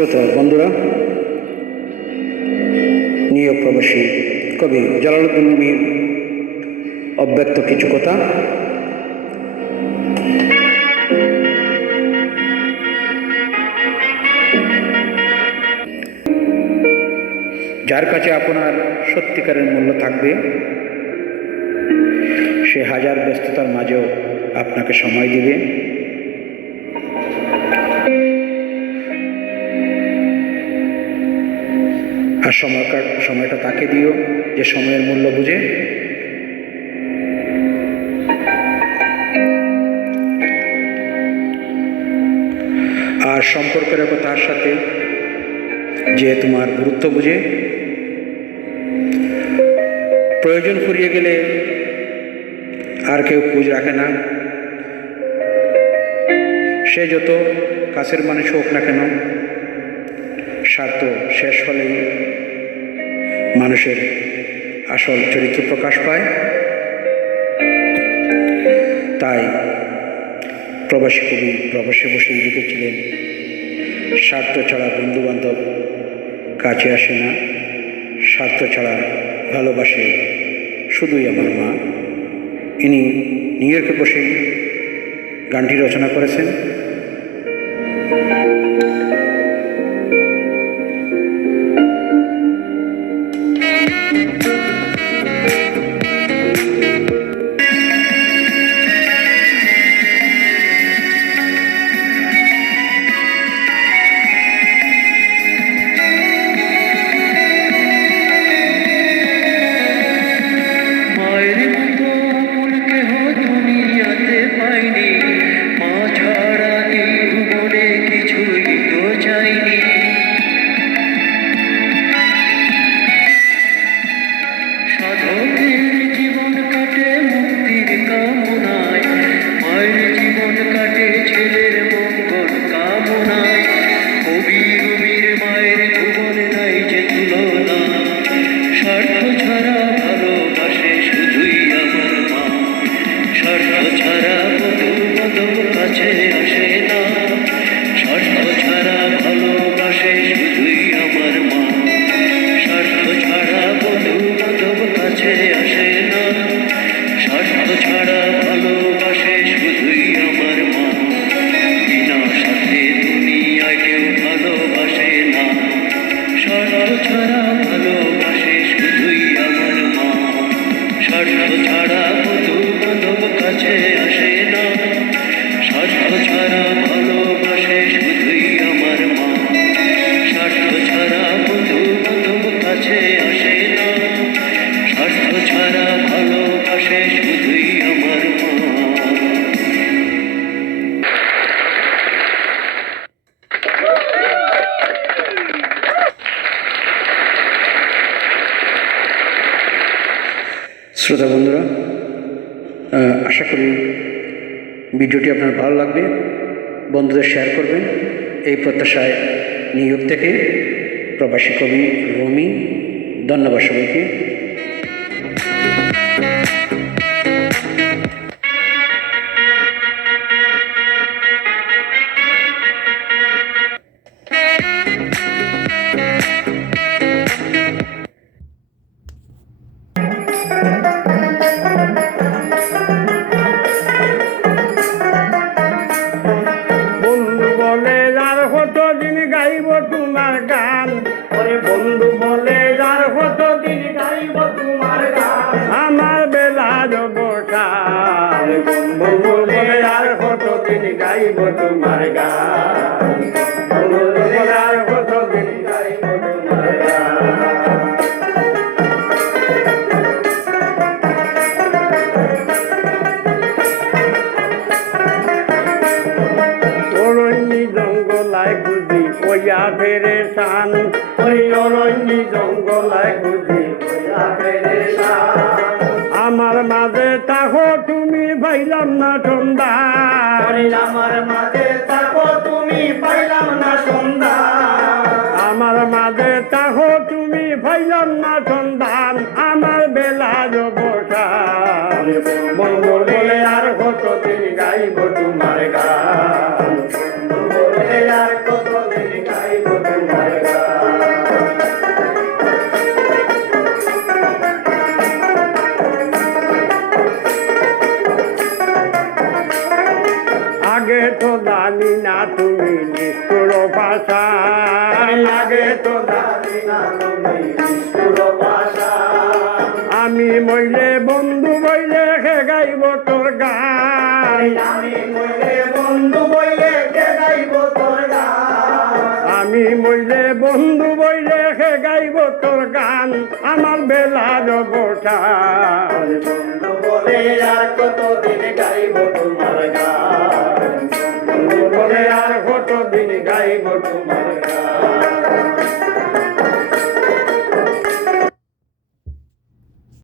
শ্রোতা বন্ধুরা, নিয়োগ প্রবাসী কবি জালালউদ্দিন রুমির অব্যক্ত কিছু কথা। যার কাছে আপনার সত্যিকারের মূল্য থাকবে, সে হাজার ব্যস্ততার মাঝেও আপনাকে সময় দিবে। আর সময়টা তাকে দিও যে সময়ের মূল্য বুঝে। আর সম্পর্ক রেখো তার সাথে যে তোমার গুরুত্ব বুঝে। প্রয়োজন ফুরিয়ে গেলে আর কেউ খোঁজ রাখে না, সে যত কাছের মানুষ হোক না কেন, স্বার্থ শেষ হলেই মানুষের আসল চরিত্র প্রকাশ পায়। তাই প্রবাসী কবি প্রবাসে বসেই লিখেছিলেন, স্বার্থ ছাড়া বন্ধু বান্ধব কাছে আসে না, স্বার্থ ছাড়া ভালোবাসে শুধুই আমার মা। ইনি নিউ ইয়র্কে বসেই গানটি রচনা করেছেন। শ্রোতা বন্ধুরা, আশা করি ভিডিওটি আপনার ভালো লাগবে, বন্ধুদের শেয়ার করবেন এই প্রত্যাশায় নিউ ইয়র্ক থেকে প্রবাসী কবি রুমি। ধন্যবাদ সবাইকে। তোমার গান ওরে বন্ধু বলে যার কতদিন গাইব তোমার গান, আমার বেলা জবসান বন্ধু বলে আর কতদিন গাইব তোমার গান, বন্ধু বলে আর কতদিন গাইব তোমার গান। অরণ্যি জঙ্গলায় খুঁজি ওয়া ফেরে শান, ওই অরণ্যি জঙ্গলায় খুঁজি ওয়া ফেরে শান, আমার মাঝে তাহো তুমি পাইলাম না সন্ধ্যা, আমার মাঝে তাহো তুমি পাইলাম না সন্ধ্যা, আমার মাঝে তাহো তুমি পাইলাম না সন্ধান, আমার বেলা জবসান বন্ধু বলে আর কতদিন গাইব তোমার গান, বলে আর কতদিন গাইব। আমি মইলে বন্ধু বইলে কে গাইব তোর গান আমি মইলে বন্ধু বইলে কে গাইব তোর গান আমার বেলার বসান বন্ধু বলে আর কতদিন গাইব তোমার গান বন্ধু বলে আর কতদিন গাইব তোমার